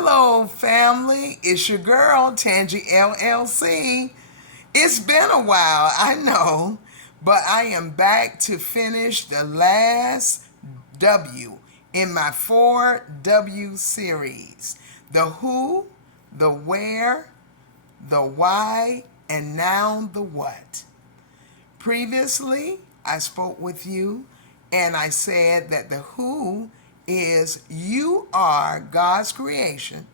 Hello, family. It's your girl, Tangi LLC. It's been a while, I know, but I am back to finish the last W in my 4W series: the who, the where, the why, and now the what. Previously, I spoke with you and I said that the who is you are God's creation.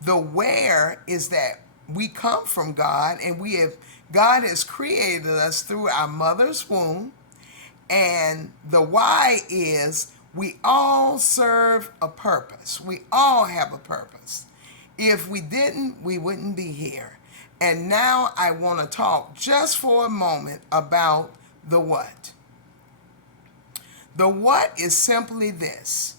The where is that we come from God and God has created us through our mother's womb. And the why is we all serve a purpose. We all have a purpose. If we didn't, we wouldn't be here. And now I want to talk just for a moment about the what. The what is simply this.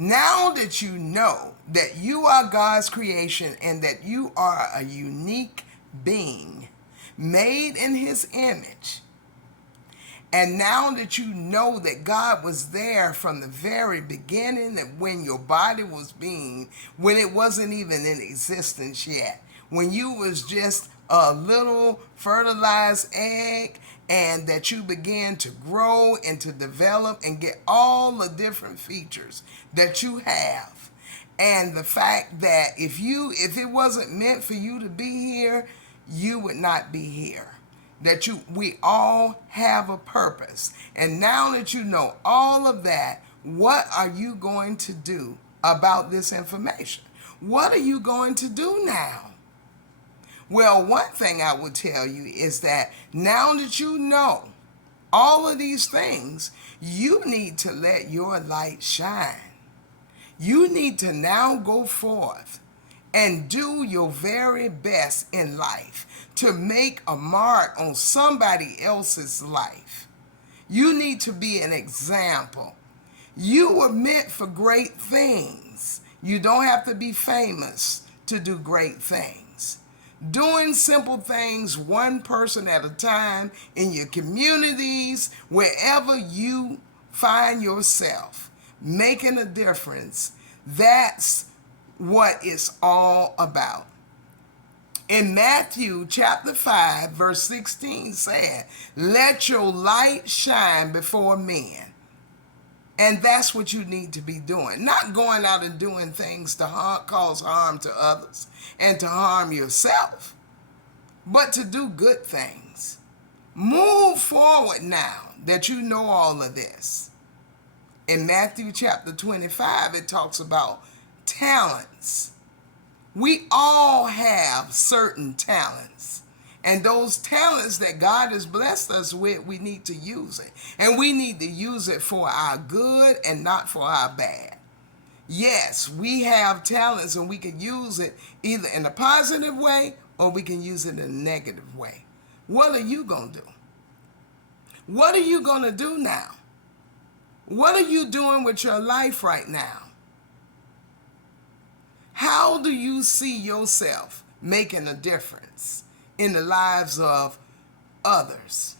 Now that you know that you are God's creation and that you are a unique being made in his image, and now that you know that God was there from the very beginning, that when your body was when it wasn't even in existence yet, when you was just a little fertilized egg, and that you began to grow and to develop and get all the different features that you have. And the fact that if it wasn't meant for you to be here, you would not be here. We all have a purpose. And now that you know all of that, what are you going to do about this information? What are you going to do now? Well, one thing I would tell you is that now that you know all of these things, you need to let your light shine. You need to now go forth and do your very best in life to make a mark on somebody else's life. You need to be an example. You were meant for great things. You don't have to be famous to do great things. Doing simple things one person at a time in your communities, wherever you find yourself, making a difference. That's what it's all about. In Matthew chapter 5, verse 16 said, "Let your light shine before men." And that's what you need to be doing. Not going out and doing things to cause harm to others and to harm yourself, but to do good things. Move forward now that you know all of this. In Matthew chapter 25, it talks about talents. We all have certain talents. And those talents that God has blessed us with, we need to use it. And we need to use it for our good and not for our bad. Yes, we have talents and we can use it either in a positive way or we can use it in a negative way. What are you going to do? What are you going to do now? What are you doing with your life right now? How do you see yourself making a difference in the lives of others?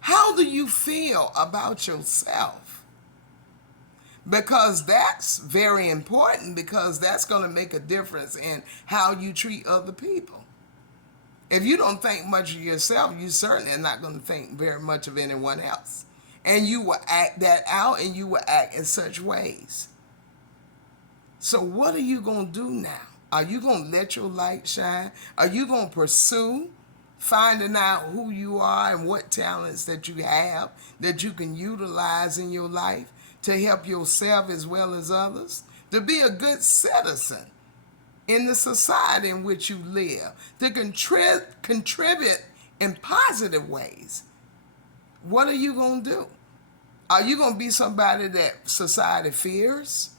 How do you feel about yourself? Because that's very important, because that's going to make a difference in how you treat other people. If you don't think much of yourself, you certainly are not going to think very much of anyone else. And you will act that out and you will act in such ways. So what are you going to do now? Are you going to let your light shine? Are you going to pursue finding out who you are and what talents that you have that you can utilize in your life to help yourself as well as others? To be a good citizen in the society in which you live, to contribute in positive ways. What are you going to do? Are you going to be somebody that society fears?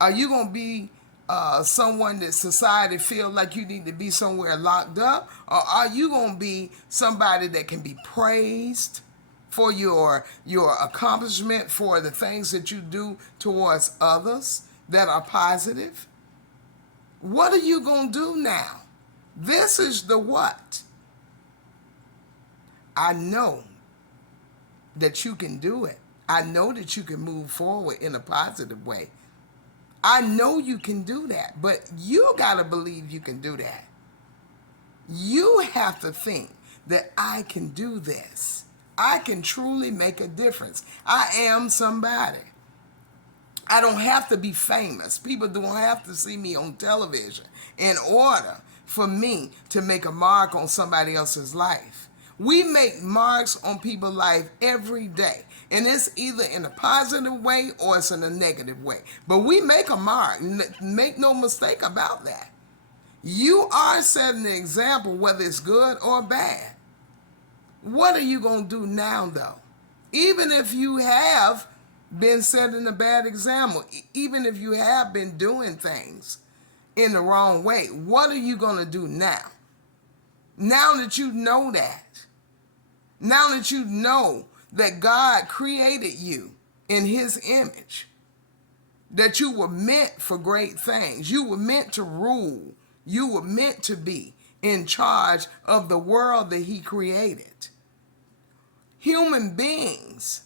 Are you going to be someone that society feels like you need to be somewhere locked up? Or are you going to be somebody that can be praised for your accomplishment, for the things that you do towards others that are positive? What are you going to do now? This is the what. I know that you can do it. I know that you can move forward in a positive way. I know you can do that, but you got to believe you can do that. You have to think that I can do this. I can truly make a difference. I am somebody. I don't have to be famous. People don't have to see me on television in order for me to make a mark on somebody else's life. We make marks on people's life every day. And it's either in a positive way or it's in a negative way. But we make a mark. Make no mistake about that. You are setting the example, whether it's good or bad. What are you going to do now, though? Even if you have been setting a bad example, even if you have been doing things in the wrong way, what are you going to do now? Now that you know that, now that you know that God created you in his image, that you were meant for great things, you were meant to rule, you were meant to be in charge of the world that he created. Human beings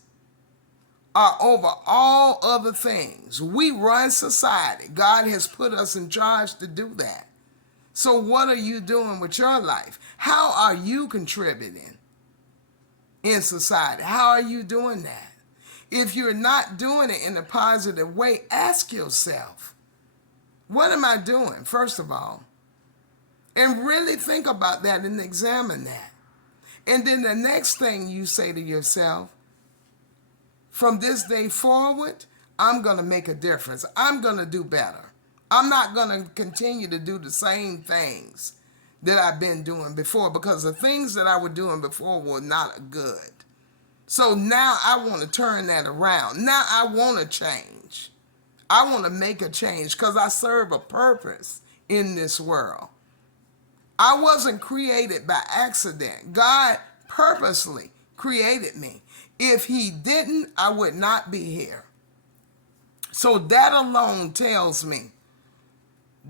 are over all other things. We run society. God has put us in charge to do that. So what are you doing with your life? How are you contributing in society? How are you doing that? If you're not doing it in a positive way, ask yourself, what am I doing, first of all? And really think about that and examine that. And then the next thing you say to yourself, from this day forward, I'm going to make a difference. I'm going to do better. I'm not going to continue to do the same things that I've been doing before, because the things that I was doing before were not good. So now I want to turn that around. Now I want to change. I want to make a change because I serve a purpose in this world. I wasn't created by accident. God purposely created me. If he didn't, I would not be here. So that alone tells me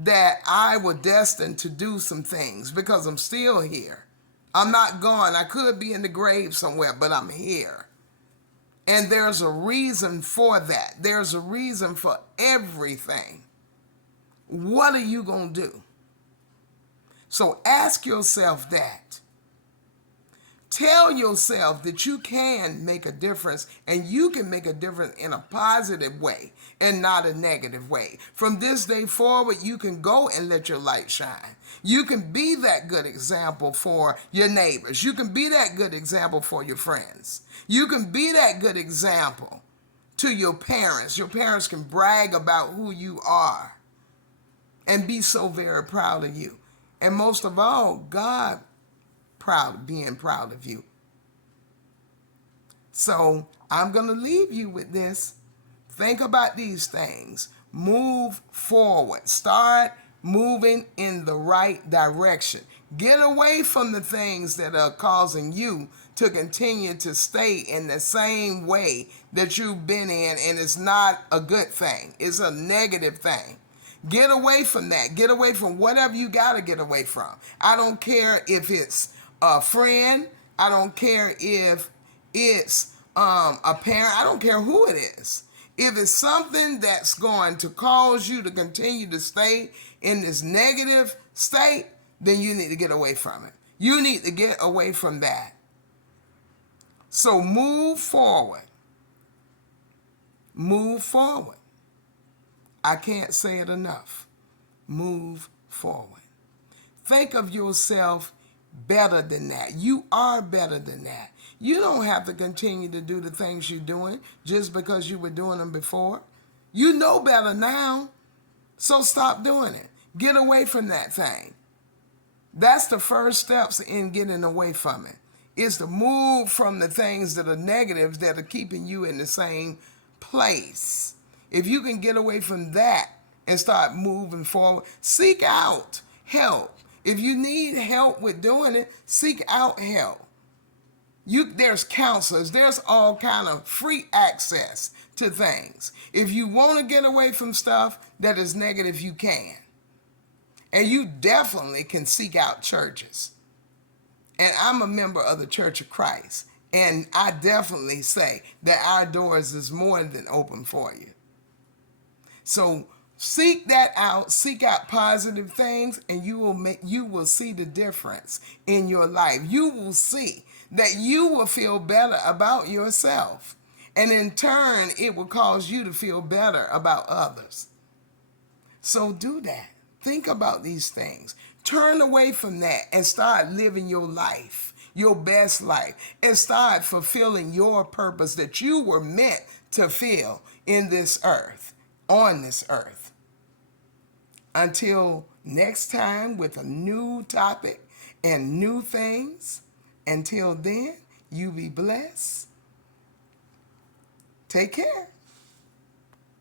that I was destined to do some things because I'm still here. I'm not gone. I could be in the grave somewhere, but I'm here. And there's a reason for that. There's a reason for everything. What are you going to do? So ask yourself that. Tell yourself that you can make a difference, and you can make a difference in a positive way and not a negative way. From this day forward, you can go and let your light shine. You can be that good example for your neighbors. You can be that good example for your friends. You can be that good example to your parents. Your parents can brag about who you are and be so very proud of you. And most of all, God being proud of you. So I'm going to leave you with this. Think about these things. Move forward. Start moving in the right direction. Get away from the things that are causing you to continue to stay in the same way that you've been in, and it's not a good thing. It's a negative thing. Get away from that. Get away from whatever you got to get away from. I don't care if it's a friend. I don't care if it's a parent. I don't care who it is. If it's something that's going to cause you to continue to stay in this negative state, then you need to get away from it. You need to get away from that. So move forward. Move forward. I can't say it enough. Move forward. Think of yourself better than that. You are better than that. You don't have to continue to do the things you're doing just because you were doing them before. You know better now, so stop doing it. Get away from that thing. That's the first steps in getting away from it, is to move from the things that are negatives that are keeping you in the same place. If you can get away from that and start moving forward, seek out help. If you need help with doing it, seek out help. There's counselors. There's all kind of free access to things. If you want to get away from stuff that is negative, you can. And you definitely can seek out churches. And I'm a member of the Church of Christ. And I definitely say that our doors is more than open for you. So Seek that out, seek out positive things, and you will see the difference in your life. You will see that you will feel better about yourself. And in turn, it will cause you to feel better about others. So do that. Think about these things. Turn away from that and start living your life, your best life, and start fulfilling your purpose that you were meant to fill in this earth, on this earth. Until next time with a new topic and new things, until then, you be blessed. Take care.